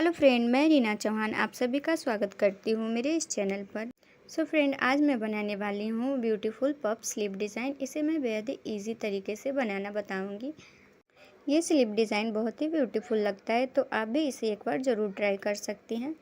Hello friend, मैं रीना चौहान आप सभी का स्वागत करती हूँ मेरे इस चैनल पर। सो फ्रेंड, आज मैं बनाने वाली हूँ ब्यूटीफुल पफ स्लीव डिज़ाइन। इसे मैं बेहद ही ईजी तरीके से बनाना बताऊँगी। ये स्लीव डिज़ाइन बहुत ही ब्यूटीफुल लगता है, तो आप भी इसे एक बार ज़रूर ट्राई कर सकती हैं।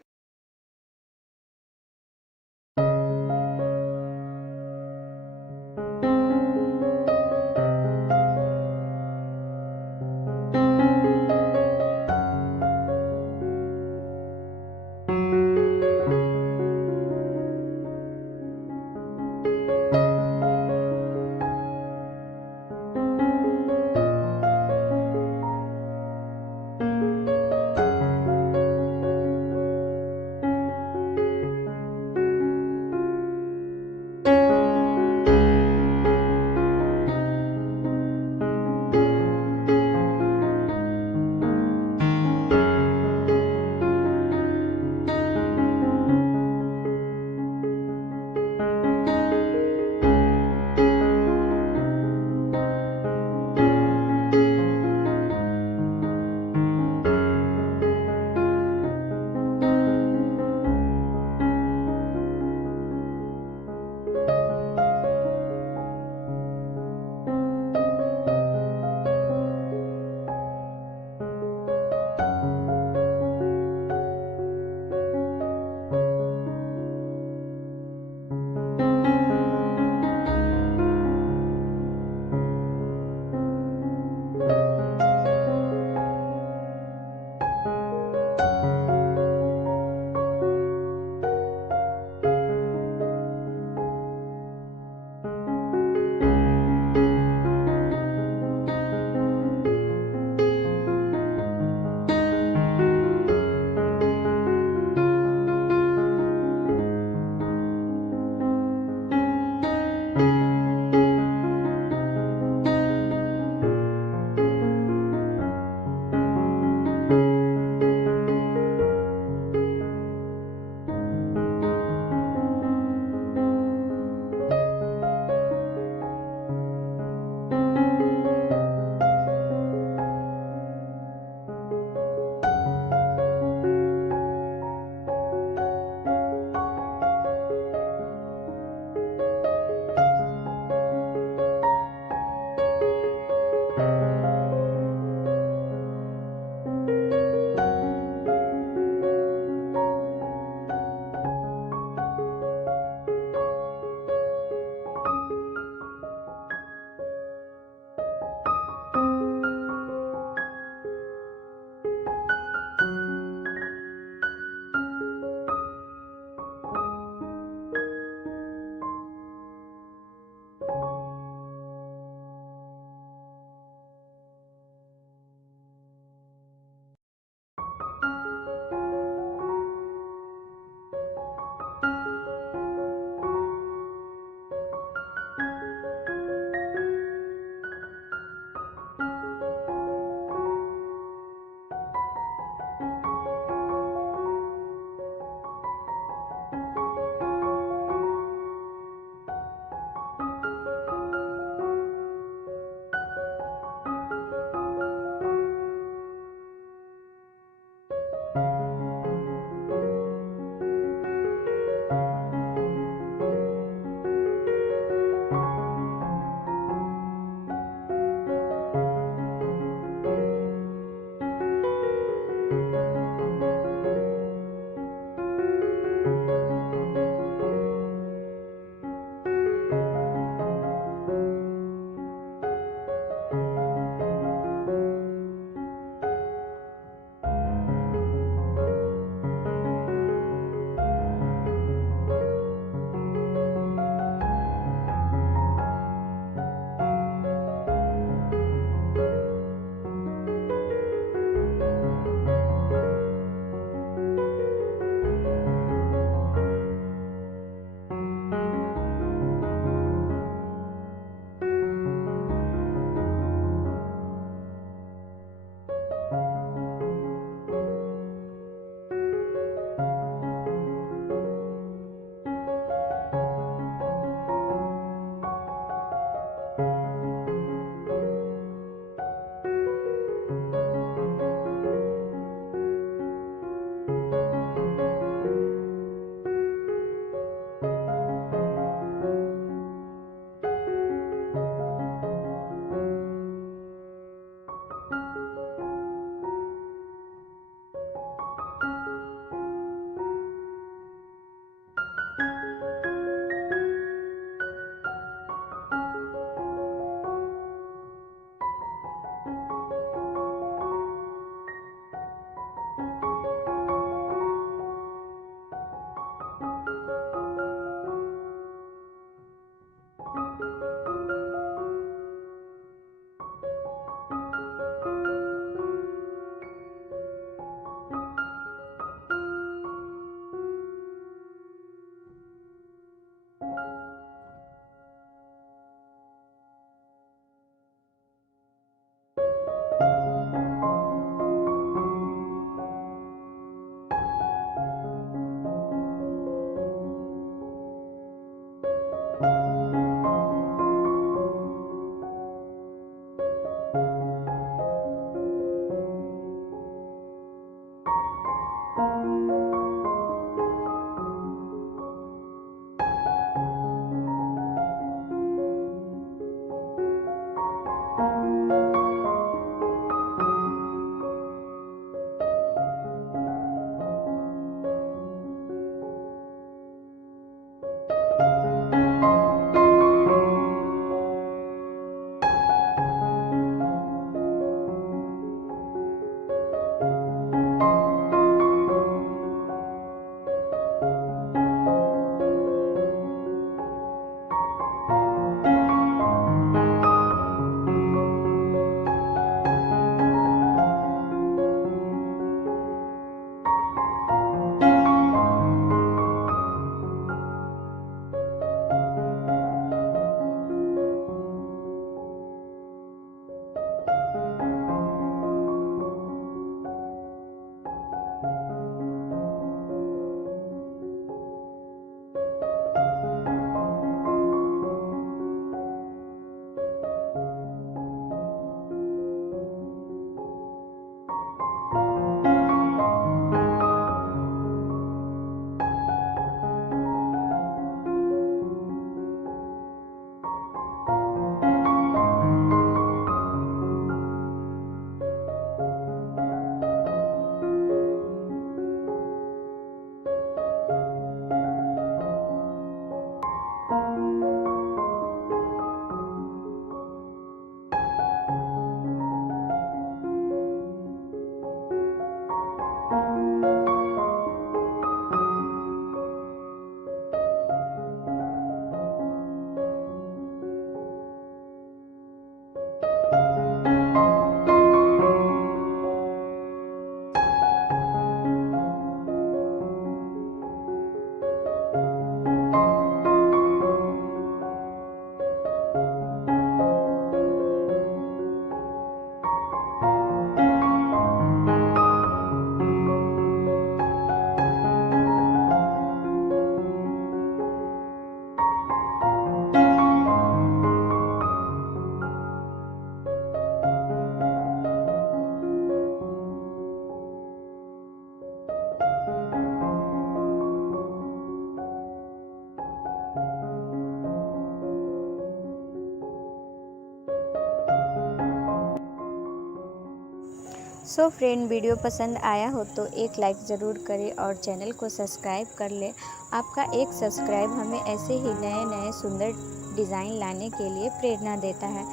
सो फ्रेंड, वीडियो पसंद आया हो तो एक लाइक ज़रूर करें और चैनल को सब्सक्राइब कर लें। आपका एक सब्सक्राइब हमें ऐसे ही नए नए सुंदर डिज़ाइन लाने के लिए प्रेरणा देता है।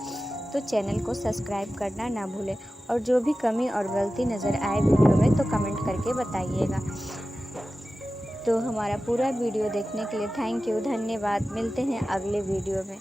तो चैनल को सब्सक्राइब करना ना भूलें और जो भी कमी और गलती नज़र आए वीडियो में तो कमेंट करके बताइएगा। तो हमारा पूरा वीडियो देखने के लिए थैंक यू, धन्यवाद। मिलते हैं अगले वीडियो में।